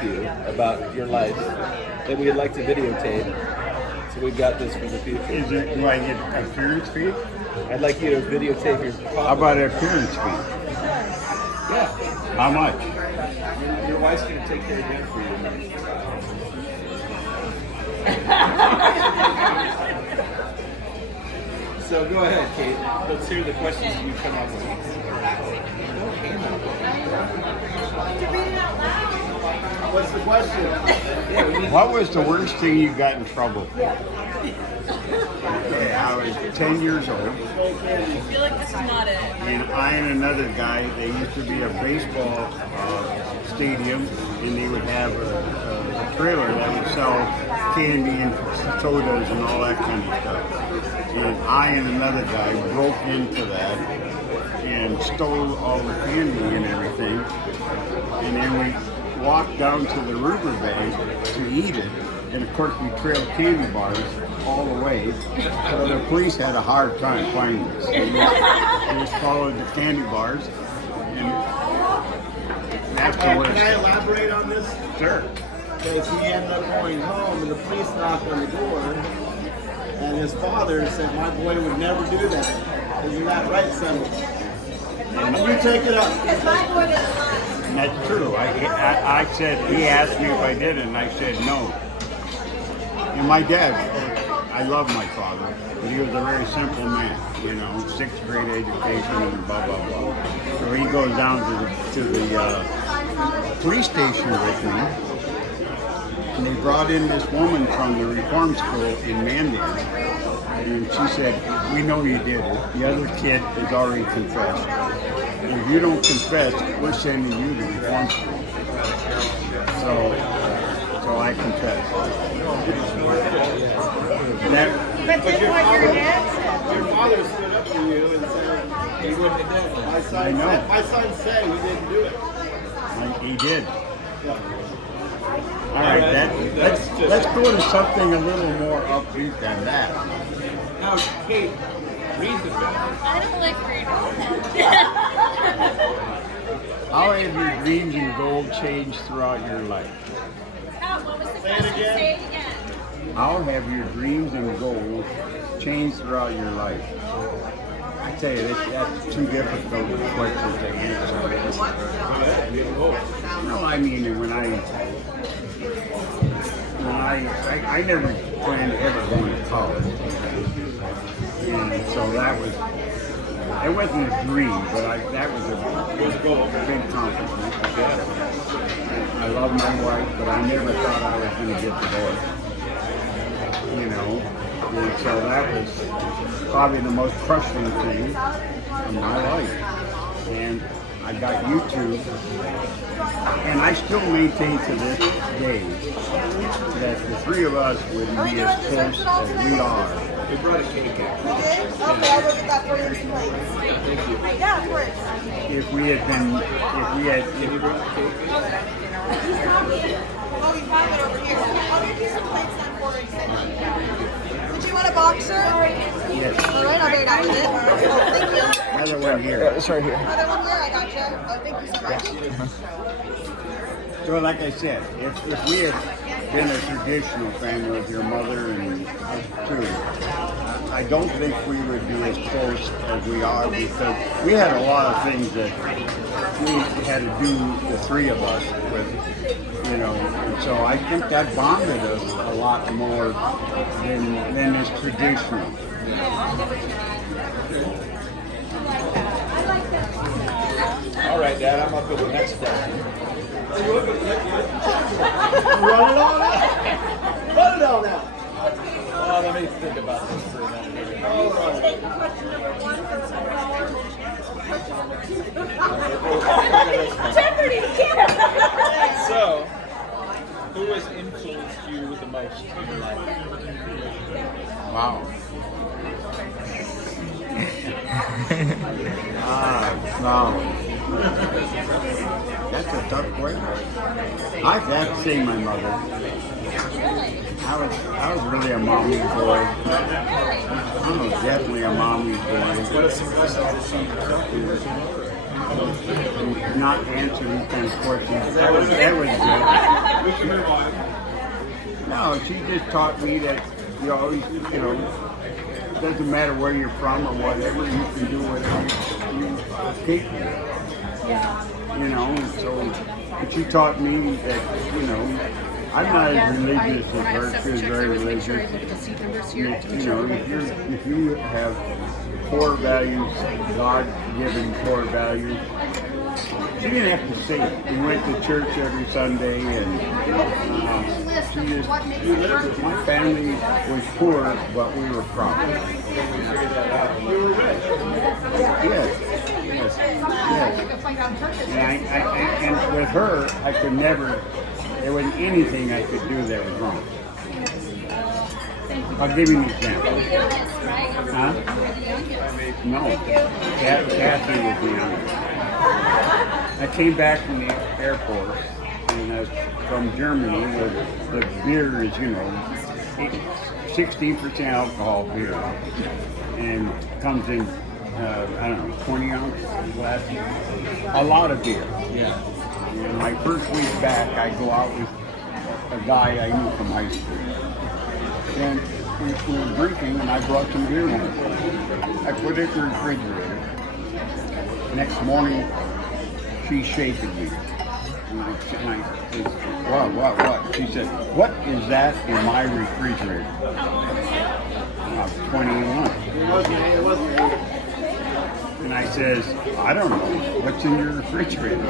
ask you about your life that we'd like to videotape. So we've got this for the future. Do I get appearance fee? I'd like you to videotape your How about an appearance fee? Yeah. How much? Your wife's going to take care of that for you. So go ahead, Kate. Let's hear the questions you come up with. What's the question? What was the worst thing you got in trouble for? Okay, I was 10 years old. I feel like this is not it. And I and another guy, they used to be a baseball stadium, and they would have a trailer that would sell candy and sodas and all that kind of stuff. And I and another guy broke into that and stole all the candy and everything. And then we walked down to the riverbank to eat it. And of course, we trailed candy bars all the way. So the police had a hard time finding us. They just followed the candy bars. And that's the worst. Can I elaborate on this? Sure. Because he ended up going home and the police knocked on the door. And his father said, my boy would never do that. Isn't that right, son? And you take it up. And that's true. I said, he asked me if I did it, and I said no. And my dad, I love my father, but he was a very simple man, you know, 6th grade education and blah, blah, blah. So he goes down to the police station with me, and they brought in this woman from the reform school in Mandan, and she said, we know you did it. The other kid has already confessed. If you don't confess, we're sending you to reform school. So I confessed. But then what your dad said. Your father stood up for you and said, he wouldn't have done it. My son said he didn't do it. He did. All right, let's go to something a little more upbeat than that. Now, Kate, read the book. I don't like reading. How have your dreams and goals changed throughout your life? What was the Say it question? again. Say it again. How have your dreams and goals changed throughout your life? I tell you, that's too difficult a question to answer. No, I mean, I never planned to ever go into college. And so it wasn't a dream, but that was a big accomplishment. I love my wife, but I never thought I was going to get divorced. You know, and so that was probably the most crushing thing of my life. And I got YouTube, and I still maintain to this day that the three of us wouldn't be as close as we are. We brought a cake out. Okay, I'll get that for you in place. Thank you. Yeah, of course. Can you bring the cake? Oh, we have it over here. I'll get you some plates then for you. Would you want a boxer? Yes. All right, I'll be down with it. Oh, thank you. Another one here. It's right here. Another one here, I got you. Oh, thank you so much. So like I said, if we had been a traditional family with your mother and us too, I don't think we would be as close as we are, because we had a lot of things that we had to do, the three of us, with, you know, and so I think that bonded us a lot more than is traditional. All right, Dad, I'm up with the next question. Run it all out. Run it all out. Let me think about this for a minute. Take question number 1 for question number 2. Jeopardy! So, who has influenced you the most in your life? Wow. Wow. That's a tough question. I have to say my mother. I was really a mommy's boy. I was definitely a mommy's boy. Not answering these kind of questions. That was good. We can move on. No, she just taught me that you always, it doesn't matter where you're from or whatever, you can do whatever you capable of. So but she taught me that, I'm not as religious as her. She's very religious. If you have core values, God-given core values, she didn't have to say it. We went to church every Sunday, and my family was poor, but we were proud. You were rich. Yes. And with her, I could never, there wasn't anything I could do that was wrong. I'll give you an example. Huh? No. Kathy was the youngest. I came back from the airport and from Germany. The beer is, 16% alcohol beer, and comes in 20 ounce glasses. A lot of beer. Yeah. And my first week back, I go out with a guy I knew from high school, and we were drinking, and I brought some beer home. I put it in the refrigerator. Next morning, she's shaking me. And I said, what? She said, what is that in my refrigerator? I was 21. It wasn't. And I says, I don't know, what's in your refrigerator?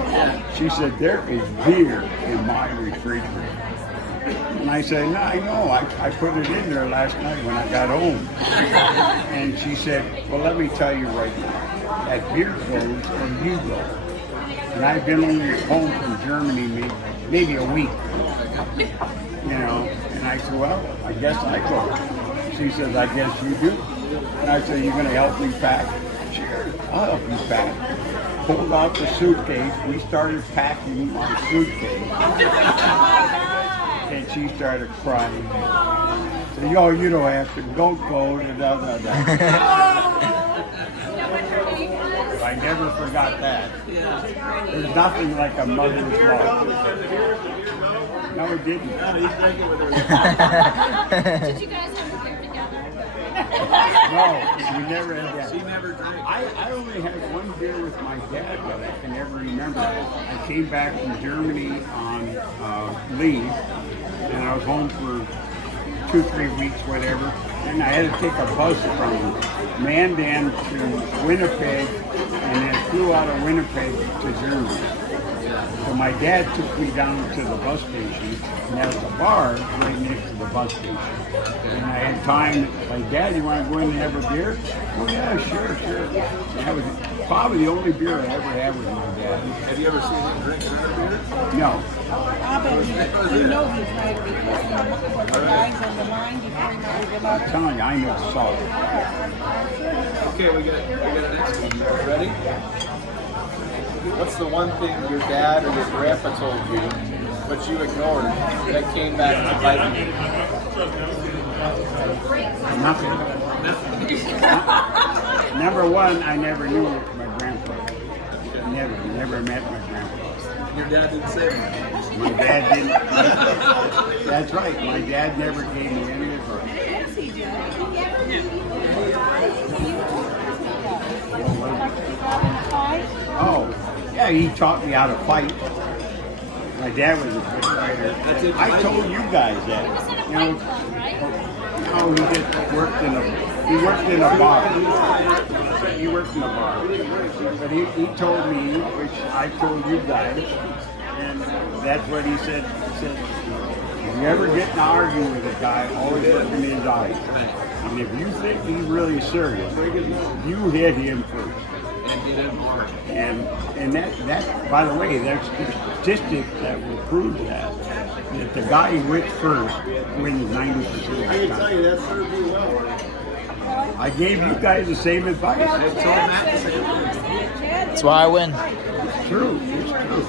She said, there is beer in my refrigerator. And I said, no, I know, I put it in there last night when I got home. And she said, well, let me tell you right now, that beer goes or you go. And I've been only home from Germany maybe a week, And I said, well, I guess I go. She says, I guess you do. And I said, you're going to help me pack? Sure, I'll help you pack. Pulled out the suitcase. We started packing my suitcase. And she started crying. Said, yo, you don't have to go. I never forgot that. There's nothing like a mother's love. No, it didn't. Did you guys have a beer together? No, we never had that. She never drank. I only had one beer with my dad that I can never remember. I came back from Germany on leave, and I was home for 2-3 weeks, whatever. And I had to take a bus from Mandan to Winnipeg, and then flew out of Winnipeg to Germany. So my dad took me down to the bus station, and there was a bar right next to the bus station. And I had time, like, Dad, you want to go in and have a beer? Oh yeah, sure. And that was probably the only beer I ever had with my dad. Have you ever seen him drink another beer? No. You know he's tried before for the guys on the line before he married them I'm telling you, I never saw it. Okay, we got the next one. Ready? What's the one thing your dad or your grandpa told you, but you ignored, that came back to bite you? Nothing. Number one, I never knew my grandpa. Never met my grandpa. Your dad didn't say anything. My dad didn't. That's right. My dad never gave me any advice. Yes, he did. Oh, yeah, he taught me how to fight. My dad was a good fighter. I told you guys that. He just worked in a bar. He worked in a bar. But he told me, which I told you guys, and that's what he said. He said, if you ever get in an argument with a guy, always look in his eyes. And if you think he's really serious, you hit him first. And that, by the way, there's statistics that will prove that the guy who hits first wins 90% of I the can tell time. you that served me well. I gave you guys the same advice. Chad That's why I win. It's true. It's true.